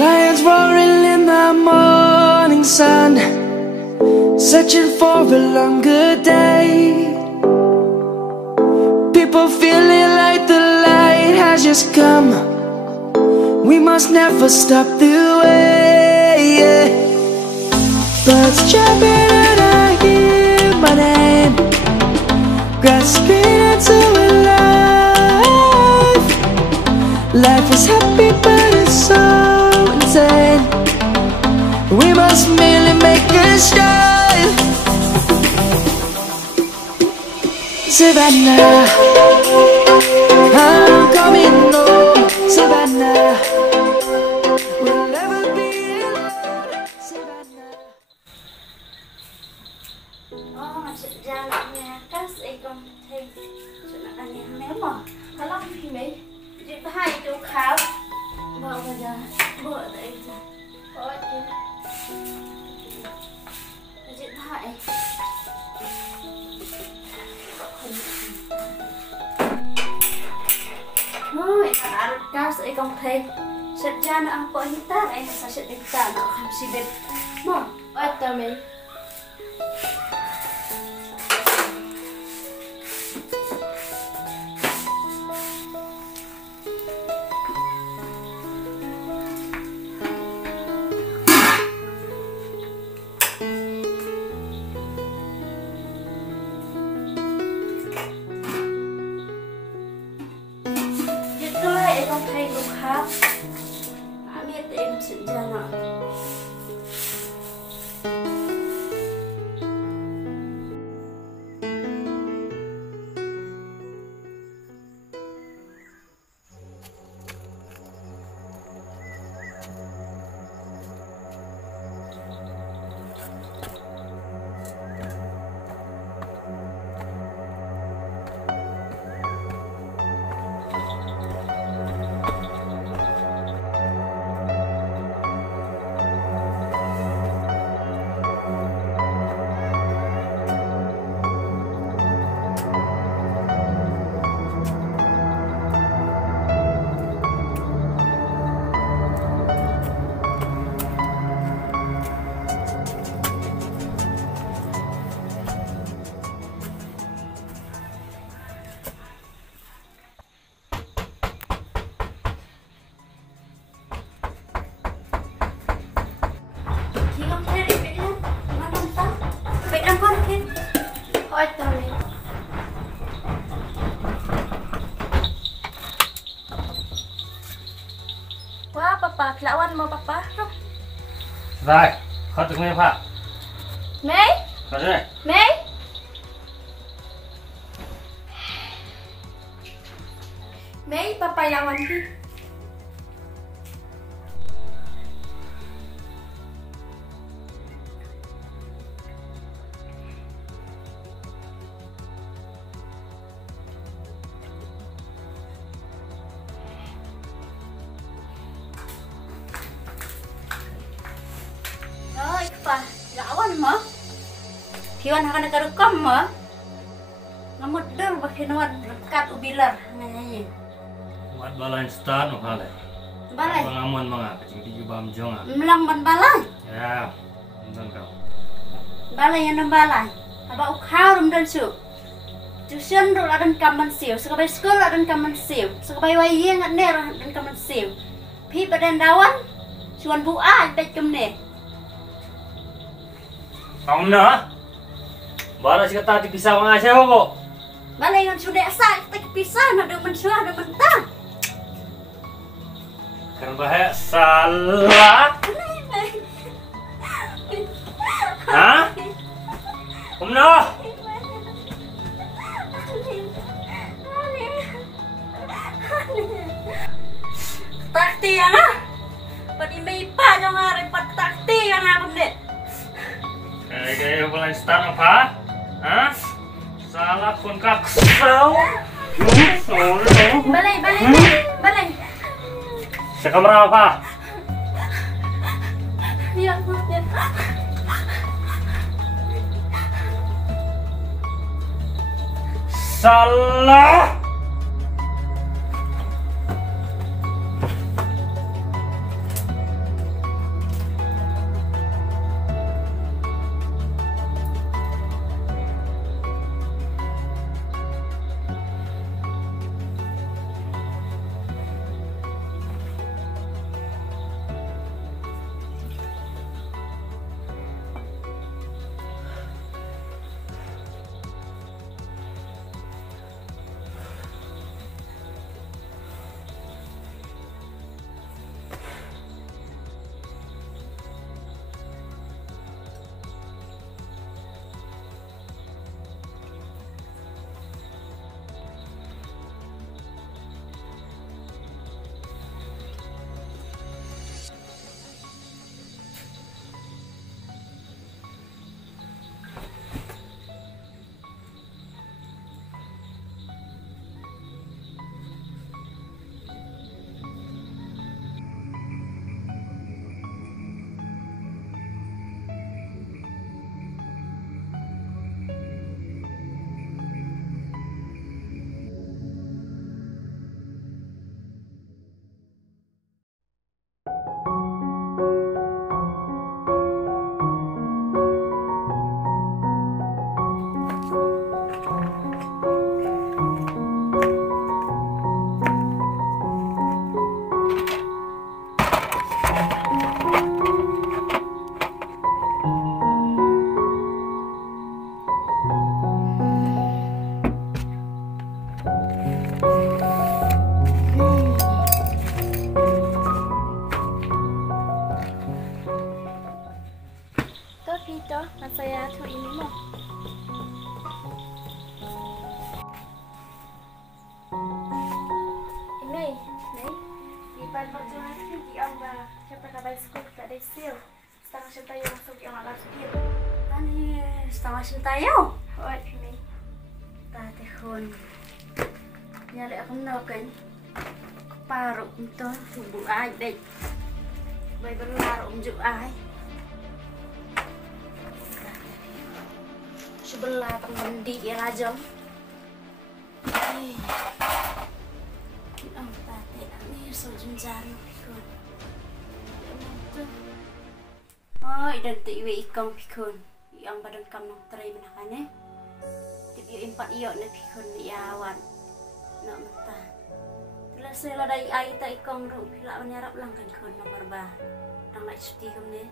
Lions roaring in the morning sun, searching for a longer day. People feeling like the light has just come. We must never stop the way. Birds chirping and I hear my name, grasping into a life. Life is happy but it's so insane. We must merely make a strive. Savannah, I'm coming home. Savannah, we'll never be alone. Savannah. Oh, masuk jalannya Khasi con thì chuyện là anh em nếu mà nó lắm thì mấy chỉ có hai chỗ khảo vợ bây giờ vợ đấy vợ chứ điện thoại rồi đã Khasi con thì sejak nak apa kita ai masih kita nak khamsi bed mau atau me con thay lúc khác đã biết em sự ra nào wah papa kelawan mau papa rồi khó được nghe pha mấy khó rồi mấy mấy papa lawan đi apa? Lawan mah? Kiwan akan kerekam mah? Ngamut dah bakinuan dekat ubilar nanya. Buat balai start nukale. Balai. Pengamuan mga kecil di jubam Jong. Melang ban balai. Ya, nonton kau. Balai yang balai. Aba ukau rum dan su. Tuition ru adan kaman siu. Sekabai sekolah adan kaman siu. Sekabai wayang adan adan kaman siu. Pi badan dawan. Cuan buah bet kemne. Kau na? Bala si kata dipisah mga siya ko. Balai yang sudah asal kita pisah nak dengan shuh ada mentah. Karena bahaya salah. Hah? Kumno? Takti yang ah. Pati may pa yung nga rin takti yang ah. kamu deh. Kayak mulai start apa? Hah? Salah pun kak kau. Balai. Saya kamera apa? Ya. Salah. Saya tuh ini mau. Ini, di baju nanti di amba siapa kabar sekolah tak ada sil. Setengah cintayo masuk yang agak skill. Ani setengah cintayo. Oh ini. Tadi hun. Nyari aku nakan. Parok itu tubuh aja deh. Baik berlar unjuk aja. Sebelah pengendi ya Jong. Ang tati ani so jingiarap pikun. Oh, identik iwe ikang pikun. Yang badan kamu trei menakane. Tiap empat iyo na pikun iyawan. Nak mentah. Telah sela dari ai ta ikang ru pila myarap lang kan kun nomor ba. Nang nak cuti kami.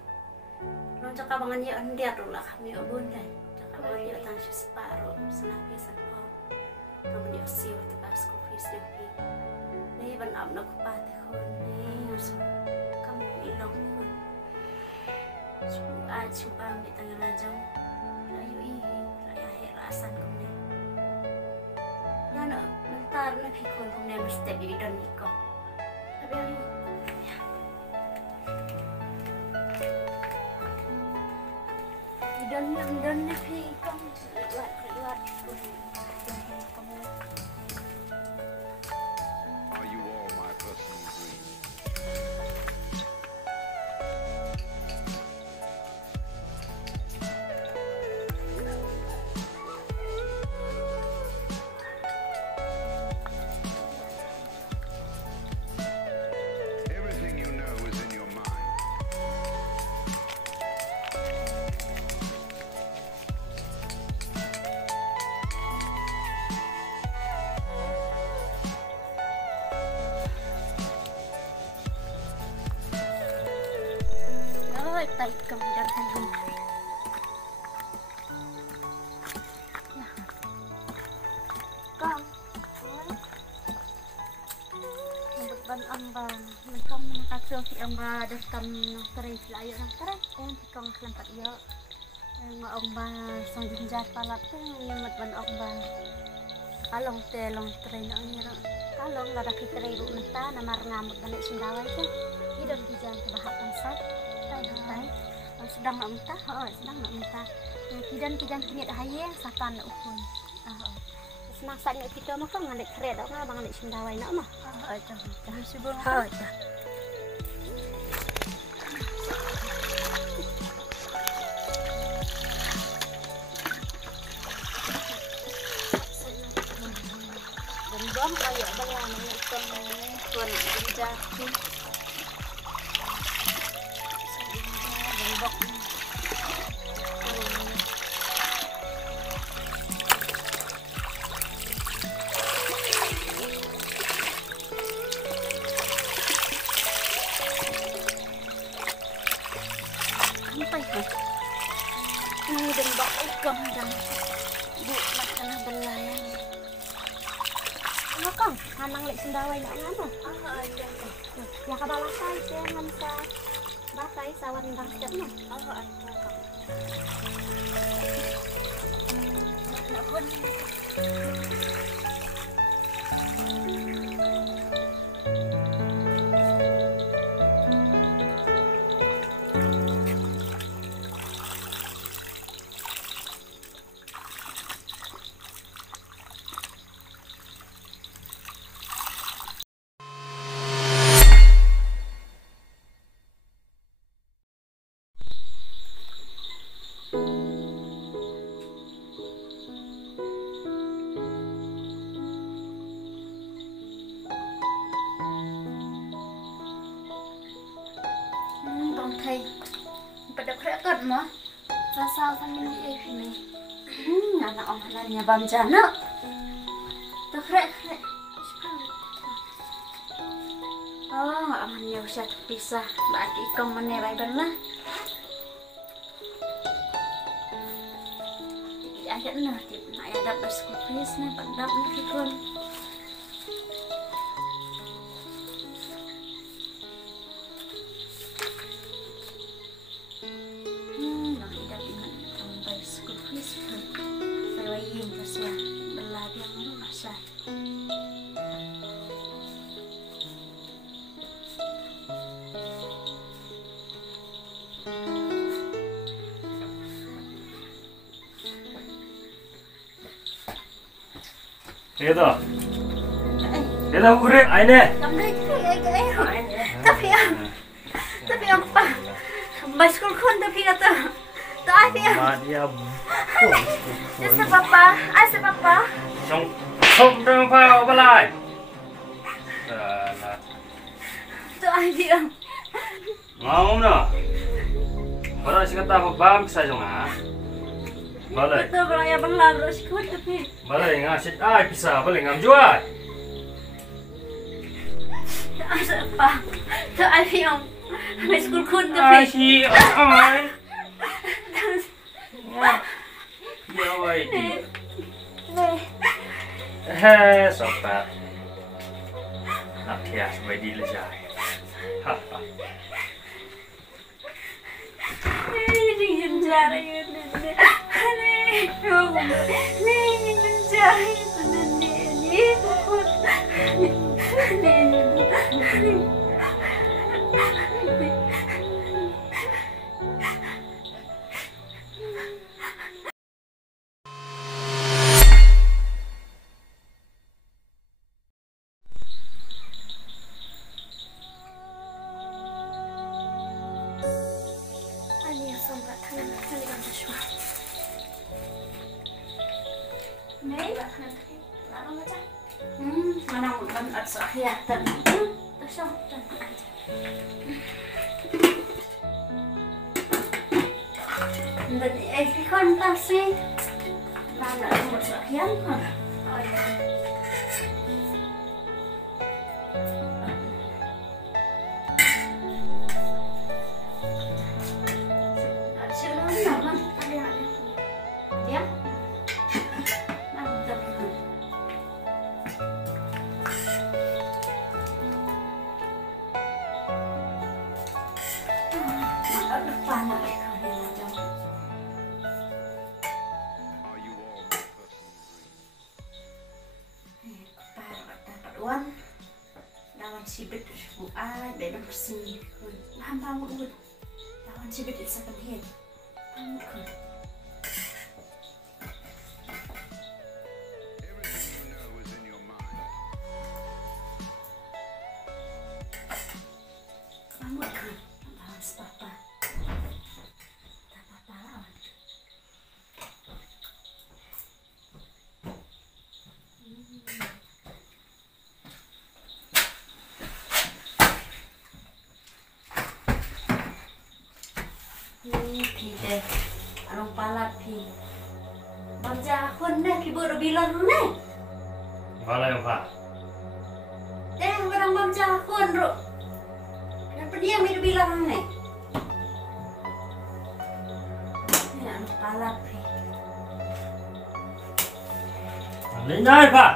Loncat kabangan ya andiat lah kami obon dai. Kalau dia tang separuh, senang biasa kau. Kamu dia siu tu pas kopi sedikit. Ni benar nak kupati kau ni langsung kamu hilang pun. Cuba ambil tangan lajang. Layu ini, layu akhir rasan kau ni. Nana mentar nak pikun kau ni mesti di dan ikut. Tapi yang dan nepi kamu buat Are you all my personal dreams? Everything you know is in your mind. tak kemudian lagi. Ya. Kang. Ban amba, macam nakasih si amba dah kam trei layak nak trei, kang kelampat ia. Nga amba sang jinjar palak tu nyemat ban amba. Kalong trei na ngira. Kalong la dak trei ru menta na mar ngamut ban sindawai tu. Idon dijan ke bahakan sat. Tai sedang nak mentah, sedang nak mentah. Kidan punya hayang sapan nak ukun. Senang saat nak kita makan ngalik keret dak ngah bang nak sindawai nak mah. Jangan shibun. Dan bom kayak bala nak ikan tuan jatuh. Ini dan bak ikan dan bu makan belayan. Apa kang? Hanang lek sendawai nak ngano? Ya kabalasan jangan sa. Basai sawan bang sedapnya. Nak pun. Thầy bắt đầu khẽ cận mà ra sao thằng mình đi này nhà nào là nhà bám chán á tôi khẽ aman nhiều sạch bisa bạn đi công anh này bài bắn lá ai dẫn nè thì lại đập bật school fees này bạn đập nó cái con Kita udah, ini. Tapi apa? Bicycle kon tapi kata. Tapi Dia Sepapa. Không đừng vào bên lại. Ai dia? Mau nè. Baroh sih kata bam bisa Jong Boleh. Betul kalau ya benar terus ikut tapi. Boleh ngasih bisa boleh ngamjual. Apa? Tak ada yang bicycle kon tapi. Ya woi. Sobat. Nak hias wedi lejai. Mana bukan kesehatan. Terus dan kan pasti mana buat kesehatan kan. Lawan sibuk ai để nó sinh lawan Cibit isa kan hen. Pamut kan. Everything you know is in your mind. Pamut kan. Bahas papa. Tak papa lawan. Phi deh, anong palat phi. Baca akun deh, phi baru bilang deh. Wala yung pa. Deh, barang baca akun ro. Kenapa dia yang bilang nih? Ini anong palat phi. Linyay pa.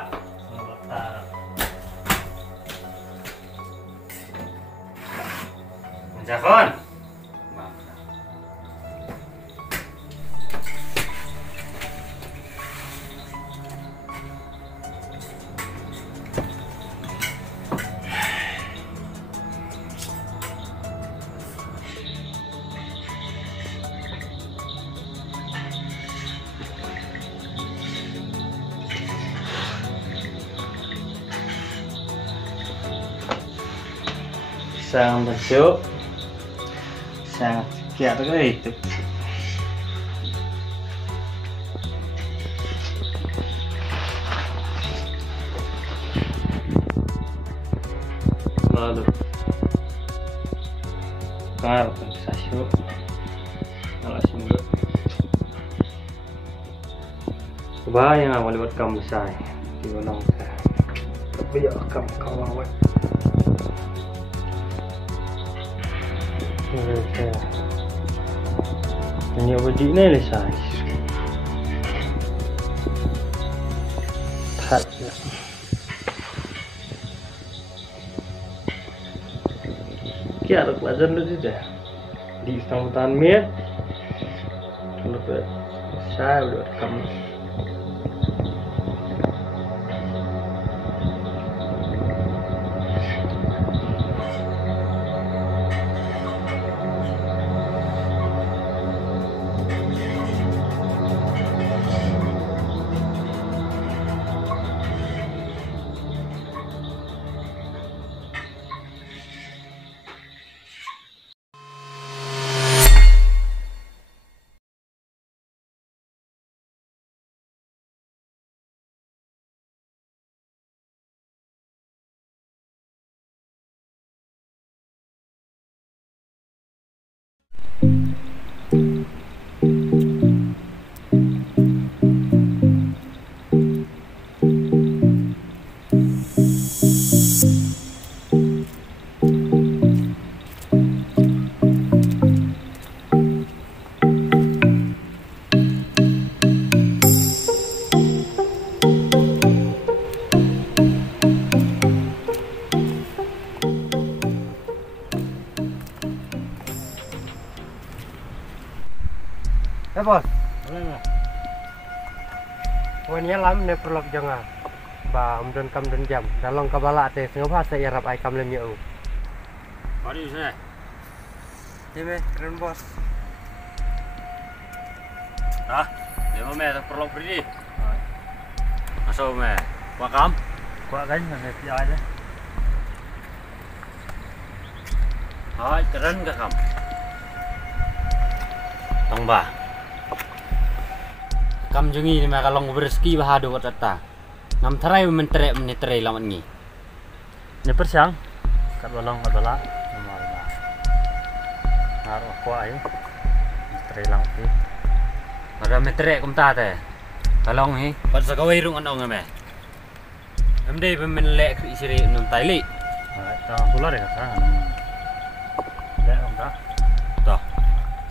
Menjakon. Sang besok, sang kiat itu. Lalu, kar sa shuh, ala singgo. Kebayang awal buat kamu saya, di ulang saya. Tapi ya kamu kawan. Ini baju ni lehse. Tak. Kira pelajaran tu je. Di sambutan mir. Lalu saya buat kamu. Bos, wannya lam ne paralok Jong ba umdon kam don jam dalong kabala te sengapa sa iarap ai kam lem yau. Mari sini. Jeme keren bos. Ah, dia mau main paralok beri. Masuk main. Kuat kam? Kuat kan ne pi ai de. Hai, keren ke kam? Tong ba. Kam jungi ni maka long berski bahado kata. Ngam trei men trei lawan ni. Ni persiang kat balong kat bala. Nomor ba. Haru ko ayo. Trei lang pi. Ada metrek kum ta te. Kalong hi. Pat sa kawai rung anong me. Amde men lek isiri num taili. Hai, ta pula de ka. Lek om ta. To.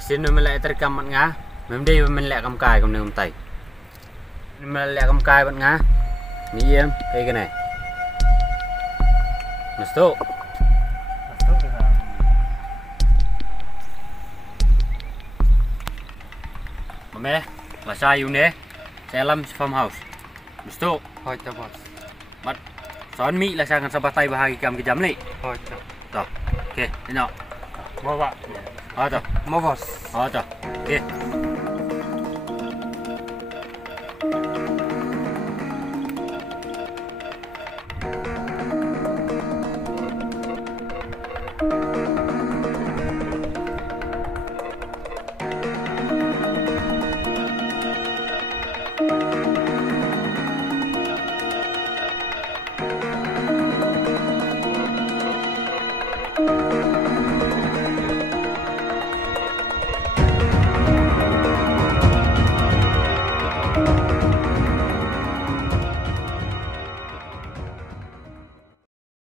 Sin men lek terkam mat nga. Memde men lek kam kai kam num tai. Men lek kam kai bat nga. Ni em cái này. Masuk. Masuk ke dalam. Mame, bahasa Yune. Salam farmhouse. Masuk. Hoi ta bos. Mat. Son mi là sang kan sabatai bahagi kam ke jam ni. Hoi ta. Toh. Okey, tengok. Bawa. Ada. Mavos. Ada. Oke.